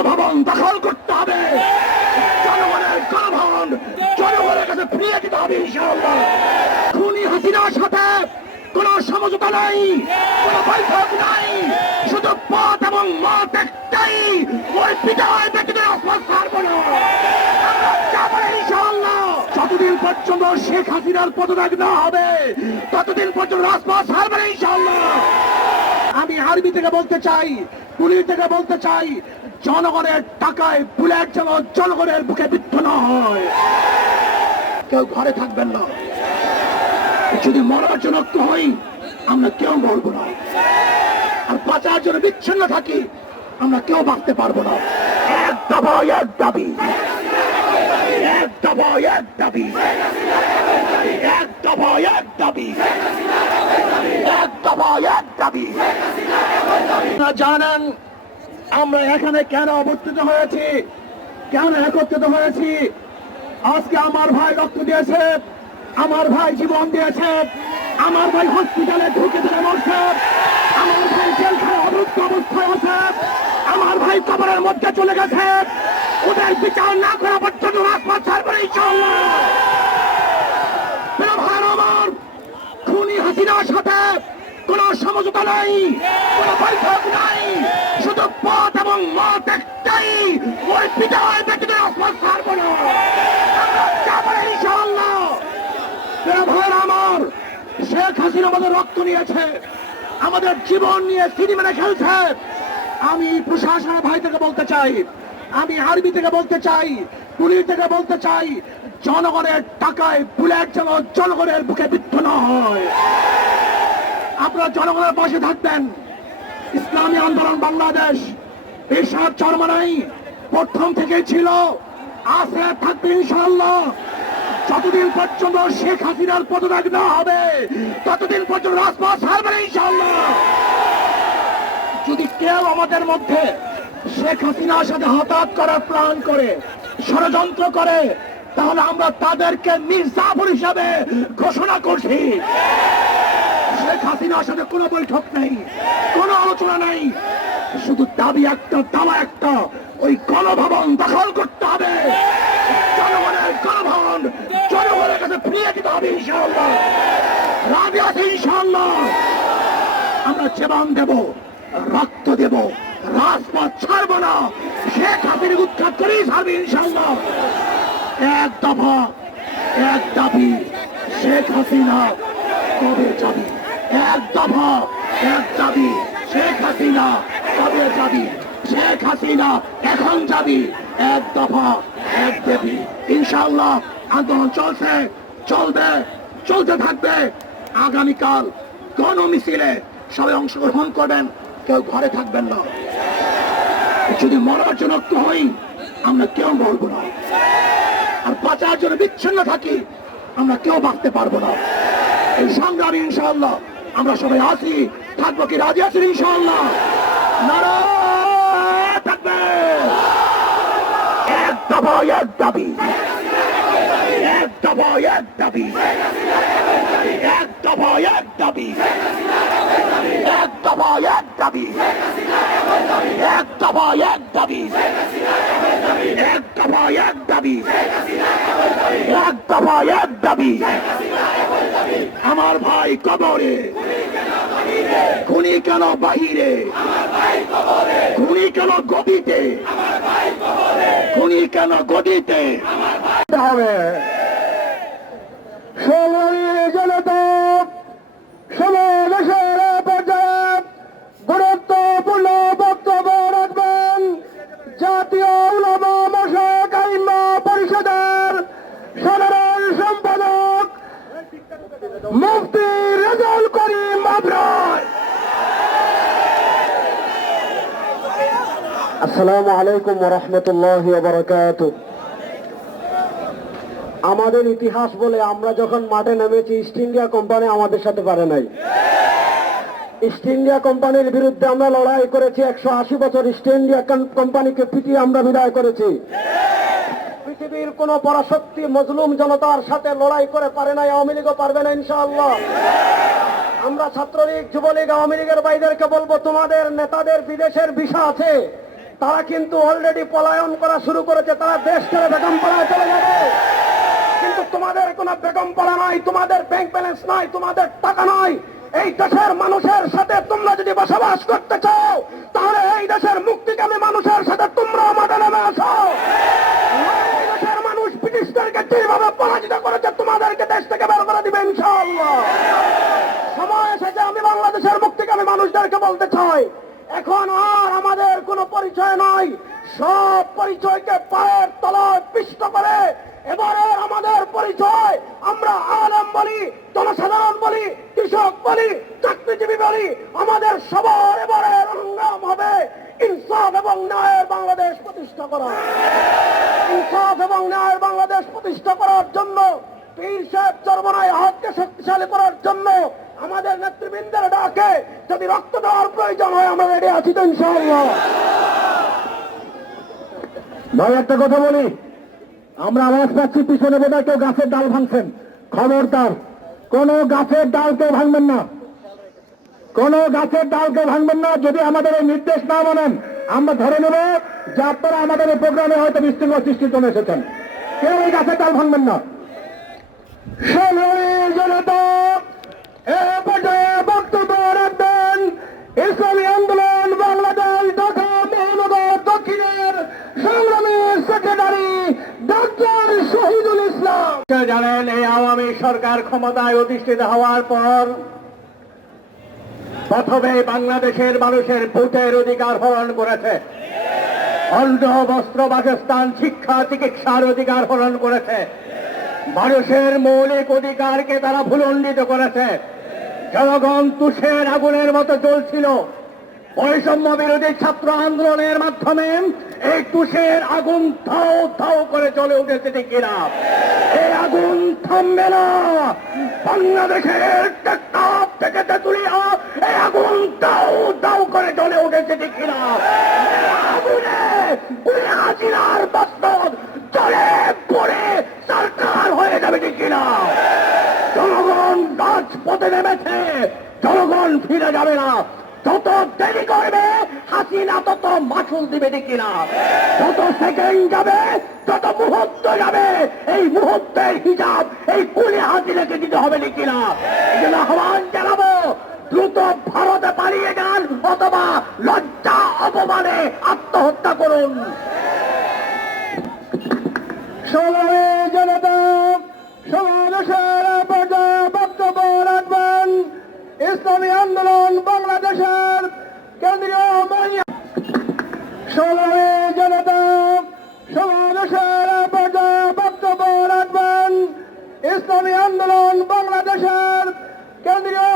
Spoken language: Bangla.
গণভবন দখল করতে হবে। জনগণের গণভবন, জনগণের কাছে ফিরিয়ে দিতে হবে খুনি হাসিনার সাথে কোন সমঝোতা নাই, কোন বৈঠক নাই। শুধু পথ এবং মত একটাই, ওই বিজয় ব্যক্তিদের অস্পষ্ট ছাড়বো না। যতদিন পর্যন্ত শেখ হাসিনার পদত্যাগ না হবে, ততদিন পর্যন্ত রাজপথ ছাড়বে না ইনশাআল্লাহ। আমি আরবি থেকে বলতে চাই, পুলিশ থেকে বলতে চাই জনগণের টাকায় বুলেট যেন জনগণের বুকে বিদ্ধ না হয়। কেউ ঘরে থাকবেন না। যদি মরার জন্য হই আমরা কেউ মরবো না। আর বাঁচার জন্য বিচ্ছিন্ন থাকি, আমরা কেউ বাঁচতে পারব না। এক দফা এক দাবি। এক এক দাবি। এক এক দাবি। এক এক দাবি। জানেন আমরা এখানে কেন অবস্থিত হয়েছি? কেন একত্রিত হয়েছি? আজকে আমার ভাই রক্ত দিয়েছে, আমার ভাই জীবন দিয়েছে, আমার ভাই হসপিটালে ঢুকে ধরে মরছে, আমার ভাই জেলখানে অবরুদ্ধ অবস্থায় আছে, আমার ভাই কবরের মধ্যে চলে গেছে। ওদের বিচার না করা পর্যন্ত রাজপথ ছাড়বে আমার, খুনি হাসিনার সাথে কোন সমঝোতা নাই, কোন বৈঠক নাই। শুধু পথ এবং মত একটাই। ওই বিজয় ব্যক্তিদের অস্পষ্ট ছাড়বো না। ভাইয়ের আমার, শেখ হাসিনা আমাদের রক্ত নিয়েছে, আমাদের জীবন নিয়ে সিনেমানে খেলছে। আমি প্রশাসনের ভাই থেকে বলতে চাই, আমি আরবি থেকে বলতে চাই, পুলিশ থেকে বলতে চাই, জনগণের টাকায় বুলেট যেন জনগণের বুকে বিদ্ধ না হয়। আপনারা জনগণের পাশে থাকতেন ইসলামী আন্দোলন বাংলাদেশ পেশার চরমানাই প্রথম থেকে ছিল। আছে থাকবে ইনশাআল্লাহ। যতদিন পর্যন্ত শেখ হাসিনার পদত্যাগ না হবে, ততদিন পর্যন্ত রাজপথ ছাড়বে না ইনশাআল্লাহ। যদি কেউ আমাদের মধ্যে শেখ হাসিনার সাথে হঠাৎ করার প্ল্যান করে, ষড়যন্ত্র করে, তাহলে আমরা তাদেরকে মির্জাফর হিসাবে ঘোষণা করছি। শেখ হাসিনার সাথে কোনো বৈঠক নেই, কোনো আলোচনা নেই। শুধু দাবি একটা, দাবা একটা, ওই গণভবন দখল করতে হবে। জনগণের গণভবন, জনগণের কাছে ফিরিয়ে দিতে হবে ইনশাআল্লাহ। রাজি আছে ইনশাআল্লাহ। আমরা জীবন দেব, রক্ত দেব, রাজপথ ছাড়বো না। শেখ হাসিনা উৎখাত করেই ছাড়বে ইনশাআল্লাহ। এক দফা, এক দাবি, শেখ হাসিনা কবে যাবি? এক দফা, এক দাবি, শেখ হাসিনা কবে যাবি? শেখ হাসিনা এখন যাবি? এক দফা, এক দেবী। ইনশাআল্লাহ আন্দোলন চলছে, চলবে, চলতে থাকবে। আগামীকাল গণ মিছিলে সবাই অংশগ্রহণ করবেন, কেউ ঘরে থাকবেন না। যদি মরার জন্য ঐক্য হই, আমরা কেউ মরবো না। আর বাঁচার জন্য বিচ্ছিন্ন থাকি, আমরা কেউ বাঁচতে পারব না। এই সংগ্রামে ইনশাআল্লাহ আমরা সবাই আছি, থাকব কি রাজি আছি ইনশাআল্লাহ? নারায়ণ থাকবে। এক দফা এক দাবি। এক দাবি। এক দাবি। এক এক দাবি। এক দফা এক দাবি এক দফা এক দাবি এক এক দাবি। আমার ভাই কবরে। খুনি কেন বাহিরে? খুনি কেন গদিতে? খুনি কেন গদিতে? হবে আসসালামু আলাইকুম রহমতুল্লাহ আমাদের ইতিহাস বলে আমরা যখন মাঠে নেমেছি ইস্ট ইন্ডিয়া কোম্পানি আমাদের সাথে পারে নাই। ইস্ট ইন্ডিয়া কোম্পানির বিরুদ্ধে আমরা লড়াই করেছি, একশো আশি বছর ইস্ট ইন্ডিয়া কোম- কোম্পানিকে পিটিয়ে আমরা বিদায় করেছি। পৃথিবীর কোন পরাশক্তি মজলুম জনতার সাথে লড়াই করে পারে নাই, আওয়ামী লীগও পারবে না ইনশাআল্লাহ। আমরা ছাত্রলীগ, যুবলীগ, আওয়ামী লীগের ভাইদেরকে বলব, তোমাদের নেতাদের বিদেশের ভিসা আছে, তারা কিন্তু অলরেডি পলায়ন করা শুরু করেছে, তারা দেশ ছেড়ে বেগম পাড়ায় চলে যাবে। কিন্তু তোমাদের কোনো বেগম পাড়া নাই, তোমাদের ব্যাংক ব্যালেন্স নাই, তোমাদের টাকা নাই। এই দেশের মানুষের সাথে তোমরা যদি বসবাস করতে চাও, তাহলে এই দেশের মুক্তিকামী মানুষের সাথে তোমরা মাঠে নেমে আসো। ব্রিটিশদেরকে যেভাবে পরাজিত করেছে, তোমাদেরকে দেশ থেকে বের করে দিবে ইনশাআল্লাহ। সময় এসেছে, আমি বাংলাদেশের মুক্তিকামী মানুষদেরকে বলতে চাই। এখন আর আমাদের কোনো পরিচয় নাই। সব পরিচয়কে পায়ের তলায় পিষ্ট করে, এবারে আমাদের পরিচয় আমরা আলম বলি, জনসাধারণ বলি, কৃষক বলি, চাকরিজীবী বলি, আমাদের সবার এবারে সংগ্রাম হবে। ইনসাফ এবং ন্যায়ের বাংলাদেশ প্রতিষ্ঠা করা। ইনসাফ এবং ন্যায়ের বাংলাদেশ প্রতিষ্ঠা করার জন্য পীর সাহেব চরমনায় হাতকে শক্তিশালী করার জন্য আমাদের নেতৃবৃন্দের ডাকে যদি রক্ত দেওয়ার প্রয়োজন হয়, আমরা রেডি আছি তো ইনশাআল্লাহ। ভাই, একটা কথা বলি। আমরা আওয়াজ পাচ্ছি, পিছনে বোধহয় কেউ গাছের ডাল ভাঙছেন। খবরদার, কোন গাছের ডাল কেউ ভাঙবেন না। কোন গাছের ডাল কেউ ভাঙবেন না, যদি আমাদের এই নির্দেশ না মানেন, আমরা ধরে নেব যে আপনারা আমাদের এই প্রোগ্রামে হয়তো বিশৃঙ্খলা সৃষ্টির জন্য এসেছেন। কেউ এই গাছের ডাল ভাঙবেন না। জানেন, এই আওয়ামী সরকার ক্ষমতায় অধিষ্ঠিত হওয়ার পর প্রথমে বাংলাদেশের মানুষের ভোটের অধিকার হরণ করেছে। অন্ন বস্ত্র বাসস্থান, শিক্ষা, চিকিৎসার অধিকার হরণ করেছে। মানুষের মৌলিক অধিকারকে তারা ভুলণ্ডিত করেছে। জনগণ তুষের আগুনের মতো জ্বলছিল। বৈষম্য বিরোধী ছাত্র আন্দোলনের মাধ্যমে এই তুষের আগুন ধাও ধাও করে চলে উঠেছে, ঠিক এই আগুন থামবে না। বাংলাদেশের টেকনাফ থেকে তেতুলিয়া এই আগুন দাও দাও করে জ্বলে উঠেছে ঠিক কিনা এই আগুনে পুরে হাজিরার বাস্তব চলে পড়ে সরকার হয়ে যাবে ঠিক কিনা জনগণ নেমেছে জনগণ ফিরে যাবে না। যত দেরি করবে, হাসিনা তত মাসুল দিবে দেখি কিনা। যত সেকেন্ড যাবে তত মুহূর্ত যাবে, এই মুহূর্তের হিসাব, এই কুলি হাসিনাকে দিতে হবে নাকি না আহ্বান ইসলামী আন্দোলন বাংলাদেশের কেন্দ্রীয় সংগ্রামী জনতা সমাবেশের বক্তব্য রাখবেন। ইসলামী আন্দোলন বাংলাদেশের কেন্দ্রীয়